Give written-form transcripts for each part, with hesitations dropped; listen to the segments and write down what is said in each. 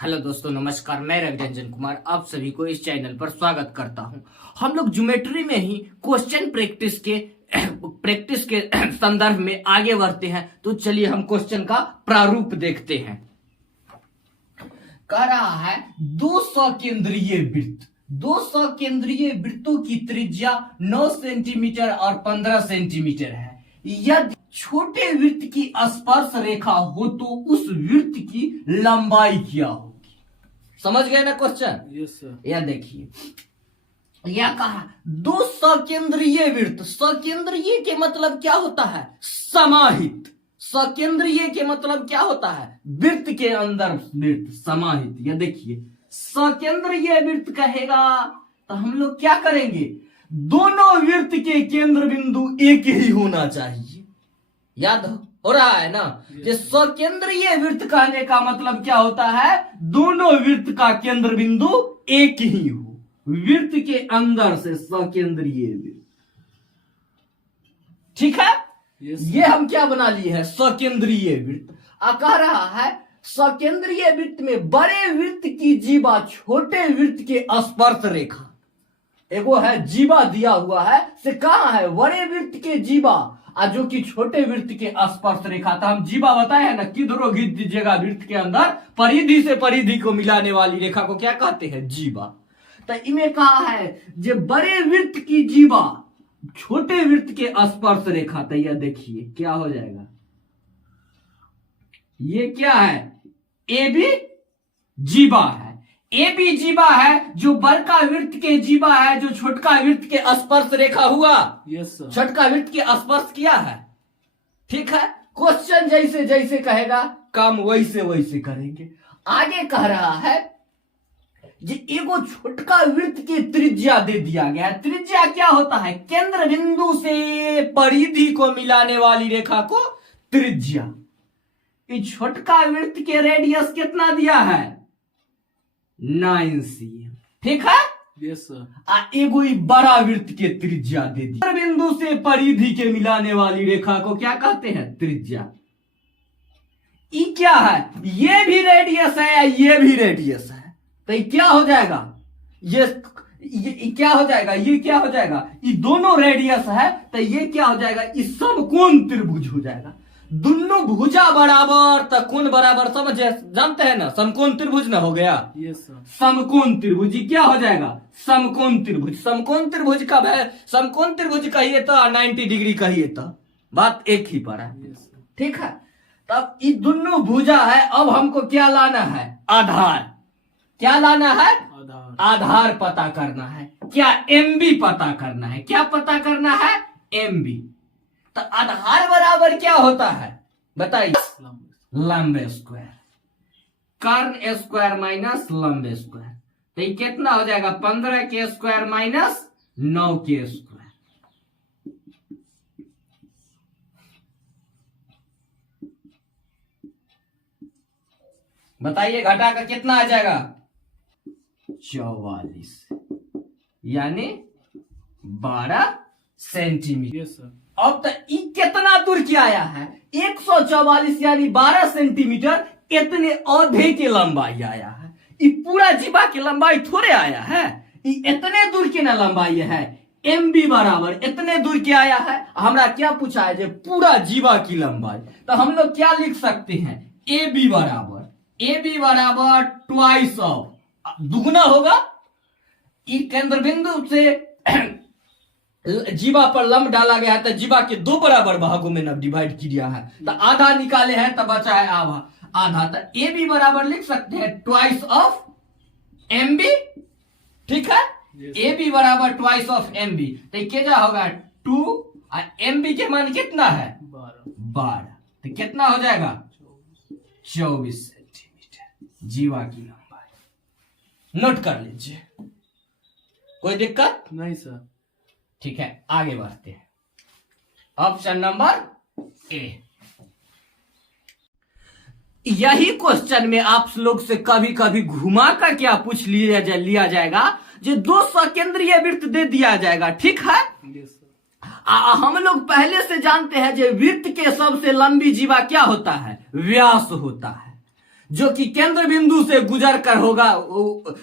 Hello दोस्तों, नमस्कार। मैं रवि रंजन कुमार आप सभी को इस चैनल पर स्वागत करता हूं। हम लोग ज्योमेट्री में ही क्वेश्चन प्रैक्टिस के संदर्भ में आगे बढ़ते हैं। तो चलिए हम क्वेश्चन का प्रारूप देखते हैं। कह रहा है दो सकेंद्रीय वृत्त, दो सकेंद्रीय वृत्तों की त्रिज्या 9 सेंटीमीटर और 15 सेंटीमीटर है। यदि छोटे वृत्त की स्पर्श रेखा हो तो उस वृत्त की लंबाई क्या होगी। समझ गए ना क्वेश्चन? Yes sir. यह देखिए, यह कहा दो सकेंद्रीय वृत्त। सकेंद्रीय के मतलब क्या होता है? समाहित। सकेंद्रीय के मतलब क्या होता है? वृत्त के अंदर वृत्त समाहित। यह देखिए, सकेंद्रीय वृत्त कहेगा तो हम लोग क्या करेंगे? दोनों वृत्त के केंद्र बिंदु एक ही होना चाहिए। याद हो रहा है ना? ये सकेंद्रीय वृत्त कहने का मतलब क्या होता है? दोनों वृत्त का केंद्र बिंदु एक ही हो, वृत्त के अंदर से सकेंद्रीय वृत्त। ठीक है? ये हम क्या बना लिए हैं? सकेंद्रीय वृत्त। कह रहा है सकेंद्रीय वृत्त में बड़े वृत्त की जीवा छोटे वृत्त के स्पर्श रेखा। एगो है जीवा दिया हुआ है, से कहा है बड़े वृत्त के जीवा जो कि छोटे वृत्त के स्पर्श रेखा। था हम जीवा बताए हैं ना, किधरों घिस दीजिएगा वृत्त के अंदर परिधि से परिधि को मिलाने वाली रेखा को क्या कहते हैं? जीवा। तो इनमें कहा है जे बड़े वृत्त की जीवा छोटे वृत्त के स्पर्श रेखा। तो यह देखिए क्या हो जाएगा, ये क्या है? ए बी जीवा है। ए बी जीवा है जो बड़का वृत्त के जीवा है, जो छोटका वृत्त के स्पर्श रेखा हुआ। Yes sir. छोटका वृत्त के स्पर्श किया है। ठीक है? क्वेश्चन जैसे जैसे कहेगा काम वैसे वैसे करेंगे। आगे कह रहा है जे एगो छोटका वृत्त की त्रिज्या दे दिया गया है। त्रिज्या क्या होता है? केंद्र बिंदु से परिधि को मिलाने वाली रेखा को त्रिज्या। इस छोटका वृत्त के रेडियस कितना दिया है? 9 cm। ठीक है? Yes sir. एगो बड़ा वृत्त के त्रिज्या दे दी। बिंदु से परिधि के मिलाने वाली रेखा को क्या कहते हैं? त्रिज्या। ये क्या है? ये भी रेडियस है या ये भी रेडियस है। तो ये क्या हो जाएगा? ये क्या हो जाएगा? ये क्या हो जाएगा? ये दोनों रेडियस है तो ये क्या हो जाएगा? इस समकोण त्रिभुज हो जाएगा। दोनों भुजा बराबर तो कोण बराबर, समझ जानते हैं ना? समकोण त्रिभुज ना हो गया। Yes sir. समकोण त्रिभुज क्या हो जाएगा? समकोण त्रिभुज। समकोण त्रिभुज कब है? समकोण त्रिभुज कहिए तो 90 डिग्री कहिए तो बात एक ही पर है। ठीक है? तब ये दोनों भुजा है। अब हमको क्या लाना है? आधार। क्या लाना है? आधार पता करना है। क्या? एमबी पता करना है। क्या पता करना है? एमबी। तो आधार बराबर क्या होता है बताइए? लंब स्क्वायर। कर्ण स्क्वायर माइनस लंब स्क्वायर। तो ये कितना हो जाएगा? 15 के स्क्वायर माइनस 9 के स्क्वायर। बताइए घटा का कितना आ जाएगा? 44 यानी 12 सेंटीमीटर। Yes sir. अब तो कितना दूर क्या आया है? 144 यानी 12 सेंटीमीटर। इतने औधे की लंबाई आया है। ये पूरा जीवा की लंबाई थोड़े आया है। ये इतने दूर की ना लंबाई है। एम बी बराबर इतने दूर की आया है। हमरा क्या पूछा है? जो पूरा जीवा की लंबाई। तो हम लोग क्या लिख सकते हैं? ए बी बराबर ट्वाइस ऑफ, दुगना होगा। ये केंद्र बिंदु से जीवा पर लंब डाला गया है तो जीवा के 2 बराबर भागों में डिवाइड किया है। तो आधा निकाले हैं तो बचा है आधा। तो ए बी बराबर लिख सकते हैं ट्वाइस ऑफ एम बी। ठीक है? ए बी बराबर ट्वाइस ऑफ एम बी। तो क्या होगा? 2 और एम बी के मान कितना है? 12। तो कितना हो जाएगा? 24 सेंटीमीटर जीवा की लंबाई। नोट कर लीजिए। कोई दिक्कत नहीं सर। ठीक है, आगे बढ़ते हैं। Option number A. यही क्वेश्चन में आप लोग से कभी कभी घुमा कर क्या पूछ लिया जाएगा? जो दो सकेंद्रीय वृत्त दे दिया जाएगा। ठीक है? Yes sir. हम लोग पहले से जानते हैं जो वृत्त के सबसे लंबी जीवा क्या होता है? व्यास होता है। जो कि केंद्र बिंदु से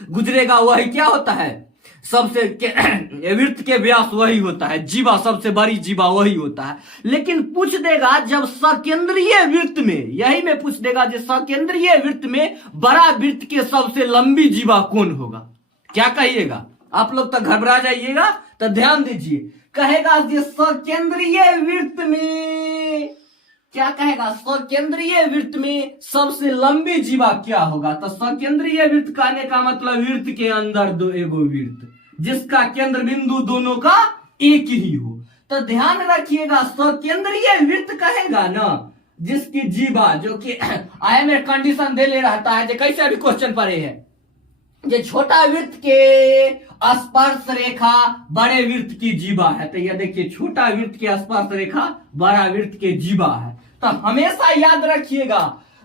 गुजरेगा वही क्या होता है, सबसे वृत्त के व्यास वही होता है, जीवा सबसे बड़ी जीवा वही होता है। लेकिन पूछ देगा जब सकेंद्रीय वृत्त में, यही में पूछ देगा जो सकेंद्रीय वृत्त में बड़ा वृत्त के सबसे लंबी जीवा कौन होगा, क्या कहिएगा आप लोग? तो घबरा जाइएगा, तो ध्यान दीजिए। कहेगा कि सकेंद्रीय वृत्त में, क्या कहेगा, सकेंद्रीय वृत्त में सबसे लंबी जीवा क्या होगा? तो सकेंद्रीय वृत्त कहने का मतलब वृत्त के अंदर दो एगो वृत्त जिसका केंद्र बिंदु दोनों का एक ही हो। तो ध्यान रखिएगा, सकेंद्रीय वृत्त कहेगा ना जिसकी जीवा, जो कि आई में कंडीशन दे ले रहता है, जो कैसे भी क्वेश्चन पढ़े है, ये छोटा वृत्त के स्पर्श रेखा बड़े वृत्त की जीवा है। तो ये देखिए, छोटा वृत्त के स्पर्श रेखा बड़ा वृत्त के जीवा है। तो हमेशा याद रखिएगा,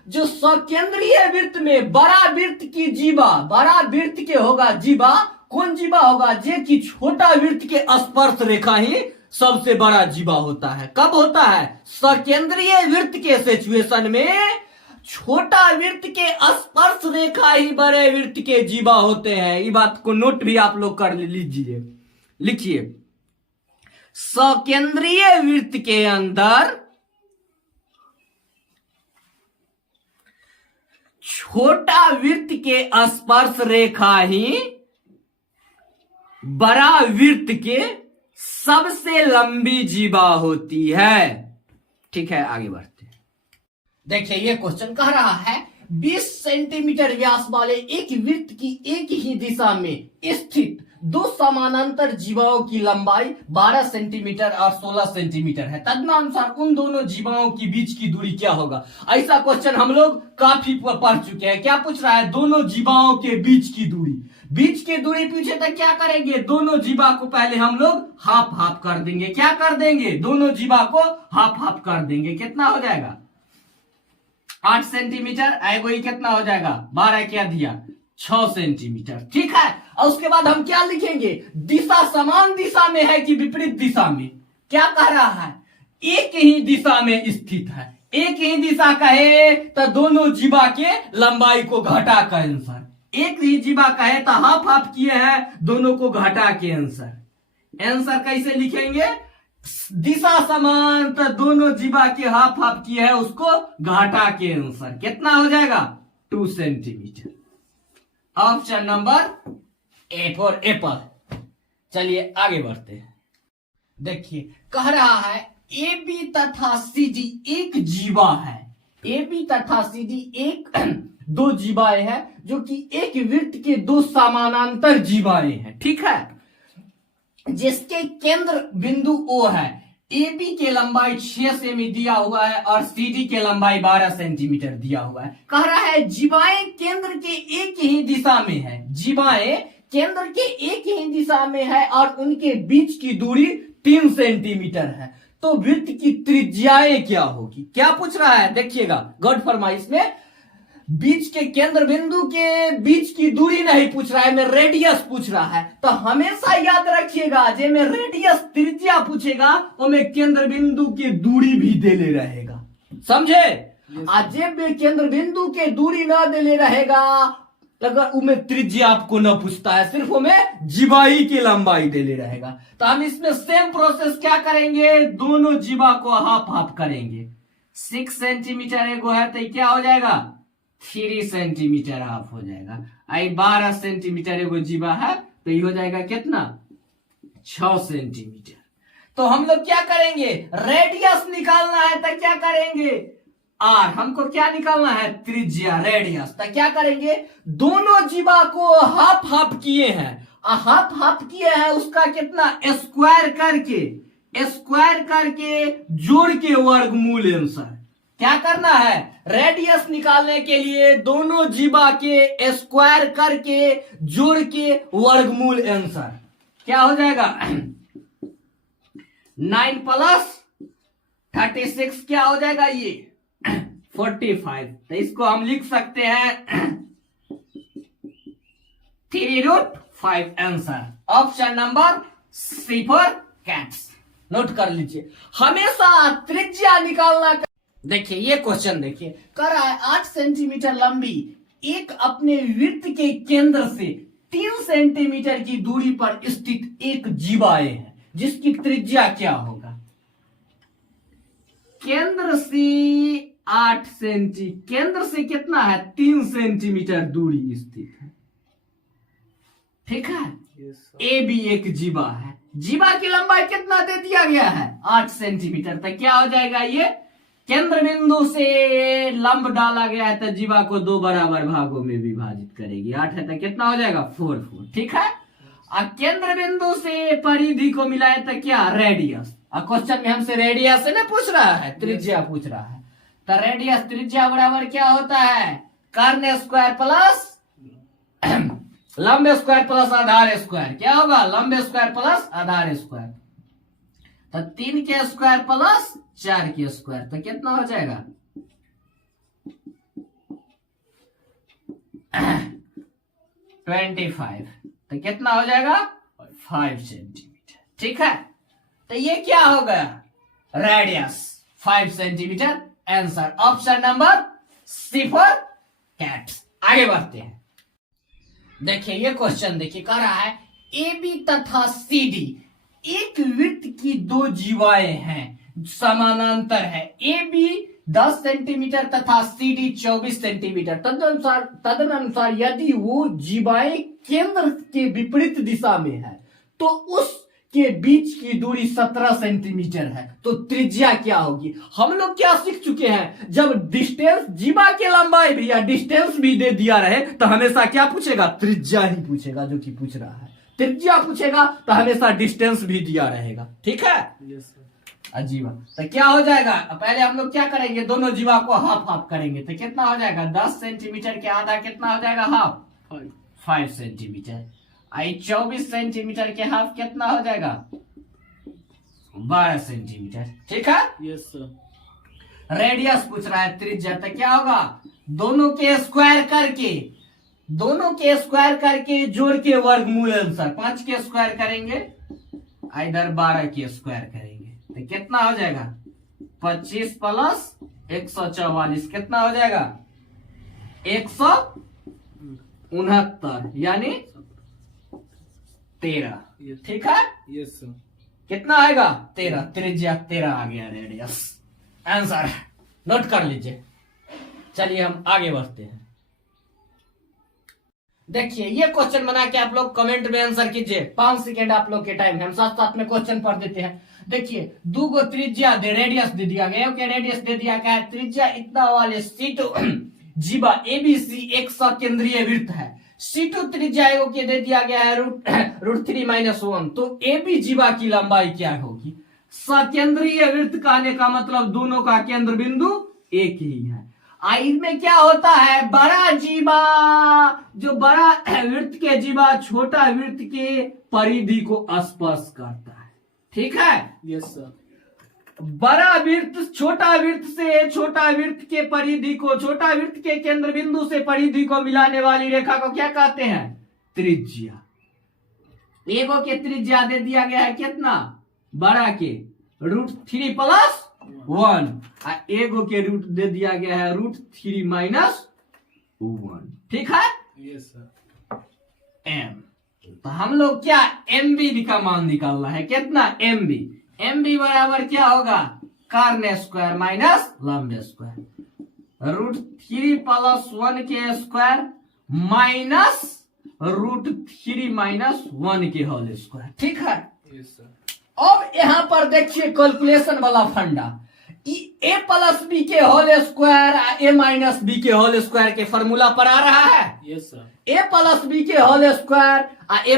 जो सकेंद्रीय वृत्त में बड़ा वृत्त की जीवा, बड़ा वृत्त के होगा जीवा, कौन जीवा होगा? जे कि छोटा वृत्त के स्पर्श रेखा ही सबसे बड़ा जीवा होता है। कब होता है? सकेंद्रीय वृत्त के सिचुएशन में छोटा वृत्त के स्पर्श रेखा ही बड़े वृत्त के जीवा होते हैं। ये बात को नोट भी आप लोग कर लीजिए, लिखिए। सकेंद्रीय वृत्त के अंदर छोटा वृत्त के स्पर्श रेखा ही बड़ा वृत्त के सबसे लंबी जीवा होती है। ठीक है, आगे बढ़ते हैं। देखिए, ये क्वेश्चन कह रहा है 20 सेंटीमीटर व्यास वाले एक वृत्त की एक ही दिशा में स्थित दो समानांतर जीवाओं की लंबाई 12 सेंटीमीटर और 16 सेंटीमीटर है। तदनुसार उन दोनों जीवाओं के बीच की दूरी क्या होगा? ऐसा क्वेश्चन हम लोग काफी पढ़ चुके हैं। क्या पूछ रहा है? दोनों जीवाओं के बीच की दूरी। बीच की दूरी पूछे तो क्या करेंगे? दोनों जीवा को पहले हम लोग हाफ हाफ कर देंगे। क्या कर देंगे? दोनों जीवा को हाफ हाफ कर देंगे। कितना हो जाएगा? 8 सेंटीमीटर। एगो ही कितना हो जाएगा? 12 क्या दिया? 6 सेंटीमीटर। ठीक है, और उसके बाद हम क्या लिखेंगे? दिशा समान दिशा में है कि विपरीत दिशा में? क्या कह रहा है? एक ही दिशा में स्थित है। एक ही दिशा कहे तो दोनों जीवा के लंबाई को घटा कर आंसर। एक ही जीवा कहे तो हाफ हाफ किए हैं, दोनों को घटा के आंसर। आंसर कैसे लिखेंगे? दिशा समान तो दोनों जीवा के हाफ हाफ किए हैं, उसको घटा के आंसर कितना हो जाएगा? 2 centimetre. Option number A for Apple. चलिए आगे बढ़ते हैं। देखिए, कह रहा है ए बी तथा सी डी एक जीवा है। ए बी तथा सी डी एक दो जीवाएं हैं जो कि एक वृत्त के दो समानांतर जीवाएं हैं। ठीक है, जिसके केंद्र बिंदु O है। ए बी के लंबाई 6 सेमी दिया हुआ है और सी डी के लंबाई 12 सेंटीमीटर दिया हुआ है। कह रहा है जीवाएं केंद्र के एक ही दिशा में है। जीवाएं केंद्र के एक ही दिशा में है और उनके बीच की दूरी 3 सेंटीमीटर है। तो वृत्त की त्रिज्याएं क्या होगी? क्या पूछ रहा है? देखिएगा, गौर फरमाइश में बीच के केंद्र बिंदु के बीच की दूरी नहीं पूछ रहा है, मैं रेडियस पूछ रहा है। तो हमेशा याद रखिएगा, जे में रेडियस त्रिज्या पूछेगा वो में केंद्र बिंदु की दूरी भी दे ले रहेगा। समझे? आज जे केंद्र बिंदु के दूरी ना दे ले रहेगा, अगर उमें त्रिज्या आपको न पूछता है, सिर्फ उमें जीवाई की लंबाई दे ले रहेगा। तो हम इसमें सेम प्रोसेस क्या करेंगे? दोनों जीवा को हाफ हाफ करेंगे। 6 सेंटीमीटर एगो है तो क्या हो जाएगा? 3 सेंटीमीटर हाफ हो जाएगा। आई 12 सेंटीमीटर एगो जीवा है तो ये हो जाएगा कितना? 6 सेंटीमीटर। तो हम लोग क्या करेंगे? रेडियस निकालना है तो क्या करेंगे? आर। हमको क्या निकालना है? त्रिज्या, रेडियस। तो क्या करेंगे? दोनों जीवा को हाफ हाफ किए हैं, हाफ हाफ किए हैं, उसका कितना? स्क्वायर करके जोड़ के वर्गमूल आंसर। क्या करना है? रेडियस निकालने के लिए दोनों जीवा के स्क्वायर करके जोड़ के वर्गमूल आंसर क्या हो जाएगा? 9 प्लस 36 क्या हो जाएगा? ये 45। तो इसको हम लिख सकते हैं 3√5 answer. Option number C for cats. Note कर लीजिए, हमेशा त्रिज्या निकालना देखिए ये क्वेश्चन देखिए, कह रहा है 8 सेंटीमीटर लंबी एक अपने वृत्त के केंद्र से 3 सेंटीमीटर की दूरी पर स्थित एक जीवाए है जिसकी त्रिज्या क्या होगा। केंद्र से 8 सेंटी, केंद्र से कितना है 3 सेंटीमीटर दूरी स्थित है, ठीक है। ए भी एक जीवा है, जीवा की लंबाई कितना दे दिया गया है 8 सेंटीमीटर, तो क्या हो जाएगा ये, केंद्र बिंदु से लंब डाला गया है तो जीवा को 2 बराबर भागों में विभाजित करेगी, 8 है तो कितना हो जाएगा 4 4, ठीक है। और केंद्र बिंदु से परिधि को मिलाए तो क्या रेडियस, और क्वेश्चन में हमसे रेडियस से ना पूछ रहा है, त्रिज्या पूछ रहा है, तो रेडियस त्रिज्या बराबर क्या होता है कर्ण स्क्वायर प्लस लंब स्क्वायर प्लस आधार स्क्वायर, क्या होगा लंब स्क्वायर प्लस आधार स्क्वायर, तो 3 के स्क्वायर प्लस 4 के स्क्वायर, तो कितना हो जाएगा 25, तो कितना हो जाएगा 5 सेंटीमीटर, ठीक है। तो ये क्या हो गया radius 5 centimetre, answer option number C for cat. आगे बढ़ते हैं, देखिए ये क्वेश्चन देखिए, कह रहा है ए बी तथा सी डी एक वृत्त की 2 जीवाएं हैं समानांतर है, ए बी 10 सेंटीमीटर तथा सी डी 24 सेंटीमीटर, तदनुसार यदि वो जीवाएं केंद्र के विपरीत दिशा में है तो उस के बीच की दूरी 17 सेंटीमीटर है, तो त्रिज्या क्या होगी। हम लोग क्या सीख चुके हैं, जब डिस्टेंस जीवा की लंबाई भी या डिस्टेंस भी दे दिया रहे तो हमेशा क्या पूछेगा त्रिज्या ही पूछेगा, जो कि पूछ रहा है त्रिज्या पूछेगा तो हमेशा डिस्टेंस भी दिया रहेगा, ठीक है। जीवा तो क्या हो जाएगा, पहले हम लोग क्या करेंगे दोनों जीवा को हाफ हाफ करेंगे, तो कितना हो जाएगा 10 सेंटीमीटर के आधा कितना हो जाएगा हाफ 5 सेंटीमीटर, 24 सेंटीमीटर के हाफ कितना हो जाएगा 12 सेंटीमीटर, ठीक है। Yes sir. रेडियस पूछ रहा है त्रिज्या, तो क्या होगा दोनों के स्क्वायर करके जोड़ के वर्गमूल अनुसार 5 के स्क्वायर करेंगे इधर 12 के स्क्वायर करेंगे, तो कितना हो जाएगा 25 प्लस 144 कितना हो जाएगा 169 यानी 13, ठीक है। Yes sir. कितना आएगा 13, त्रिज्या 13 आ गया रेडियस, आंसर नोट कर लीजिए। चलिए हम आगे बढ़ते हैं, देखिए ये क्वेश्चन बना के आप लोग कमेंट में आंसर कीजिए, 5 सेकेंड आप लोग के टाइम है, हम साथ साथ में क्वेश्चन पढ़ देते हैं। देखिए 2 गो त्रिज्या दे रेडियस दे दिया गया, ओके रेडियस दे दिया गया है, त्रिज्या इतना वाले C2 जीवा ABC एक सकेंद्रीय वृत्त है, C2 त्रिज्या के दे दिया गया है √3 - 1, तो AB जीवा की लंबाई क्या होगी। सकेंद्रीय वृत्त कहने का मतलब दोनों का केंद्र बिंदु एक ही है। इनमें क्या होता है बड़ा जीवा, जो बड़ा वृत्त के जीवा छोटा वृत्त के परिधि को स्पर्श करता है, ठीक है। Yes sir. बड़ा वृत्त छोटा वृत्त से छोटा वृत्त के परिधि को, छोटा वृत्त के केंद्र बिंदु से परिधि को मिलाने वाली रेखा को क्या कहते हैं त्रिज्या। एगो के त्रिज्या दे दिया गया है कितना बड़ा के √3 + 1, एगो के रूट दे दिया गया है √3 - 1, ठीक है। Yes sir. m, तो हम लोग क्या mb का मान निकालना है, कितना mb बराबर क्या होगा कर्ण स्क्वायर माइनस लंब स्क्वायर, √3 + 1 के स्क्वायर माइनस √3 - 1 के होल स्क्वायर, ठीक है। Yes sir. अब यहां पर देखिए कैलकुलेशन वाला फंडा, a + b के होल स्क्वायर a - b के होल स्क्वायर के फॉर्मूला पर आ रहा है। Yes sir. a + b के होल स्क्वायर a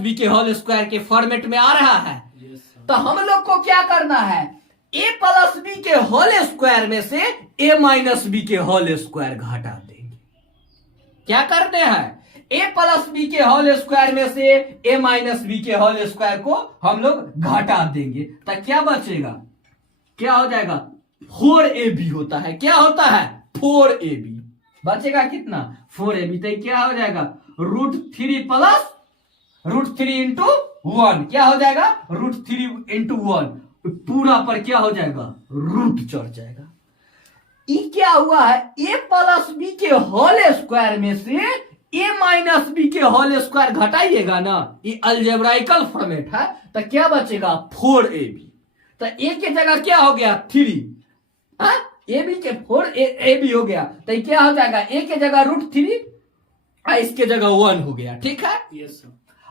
- b के होल स्क्वायर के फॉर्मेट में आ रहा है। Yes sir. तो हम लोग को क्या करना है a + b के होल स्क्वायर में से a - b के होल स्क्वायर घटा देंगे। क्या करते हैं a + b के होल स्क्वायर में से a - b के होल स्क्वायर को हम लोग घटा देंगे, तो क्या बचेगा, क्या हो जाएगा 4ab होता है, क्या होता है 4ab बचेगा कितना 4ab, तो क्या हो जाएगा √3 + √3 × 1 क्या हो जाएगा √3 × 1, पूरा पर क्या हो जाएगा रूट चढ़ जाएगा। ई क्या हुआ है, ए प्लस बी के होल स्क्वायर में से ए माइनस बी के होल स्क्वायर घटाइएगा ना, ये अलजेब्राइकल फॉर्मेट है, तो क्या बचेगा 4ab। तो ए के जगह क्या हो गया 3, ए बी के 4ab हो गया, तो ये क्या हो जाएगा, ए के जगह √3 और इसके जगह 1 हो गया। ठीक है, यस सर।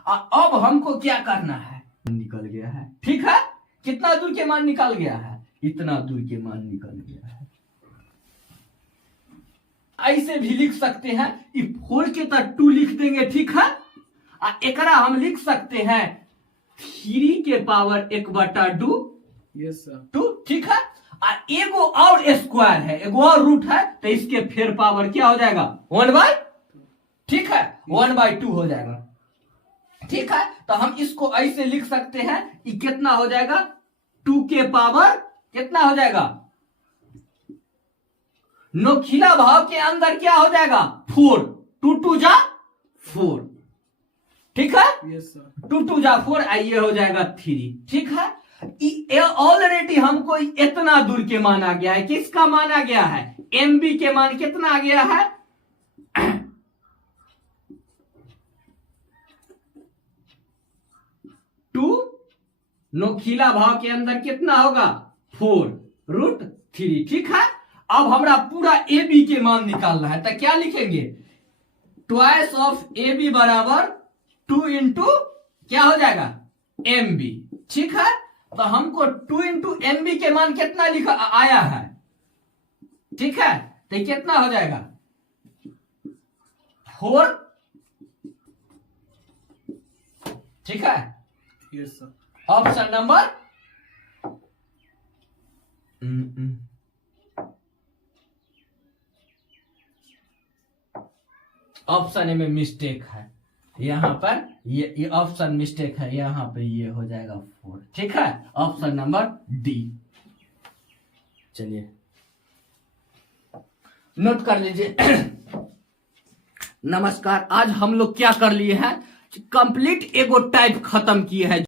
अब हमको क्या करना है, निकल गया है। ठीक है, कितना दूर के मान निकल गया है, इतना दूर के मान निकल गया है। ऐसे भी लिख सकते हैं, 4 के तो 2 लिख देंगे। ठीक है, एकरा हम लिख सकते हैं 3 के पावर 1/2, यस सर। 2। ठीक है, एगो और स्क्वायर है, एगो और रूट है, तो इसके फिर पावर क्या हो जाएगा 1/2। ठीक है, 1/2 हो जाएगा। ठीक है, तो हम इसको ऐसे लिख सकते हैं, ये कितना हो जाएगा 2 के पावर कितना हो जाएगा, नोखिला भाव के अंदर क्या हो जाएगा 4, 2 2 जा 4। ठीक है, यस सर। 2 2 जा 4, ये हो जाएगा 3। ठीक है, ऑलरेडी हमको इतना दूर के मान आ गया है। किसका मान आ गया है, MB के मान कितना आ गया है 2, नोखिला भाव के अंदर कितना होगा 4√3। ठीक है, अब हमरा पूरा ए बी के मान निकालना है, तो क्या लिखेंगे, ट्वाइस ऑफ ए बी बराबर 2 इंटू क्या हो जाएगा MB। ठीक है, तो हमको 2 इंटू MB के मान कितना लिखा आया है। ठीक है, तो कितना हो जाएगा 4। ठीक है, yes sir. Option number option A में मिस्टेक है, यहां पर ये ऑप्शन मिस्टेक है, यहां पे ये हो जाएगा 4। ठीक है, ऑप्शन नंबर डी। चलिए नोट कर लीजिए। नमस्कार, आज हम लोग क्या कर लिए हैं, कंप्लीट एगो टाइप खत्म किए हैं।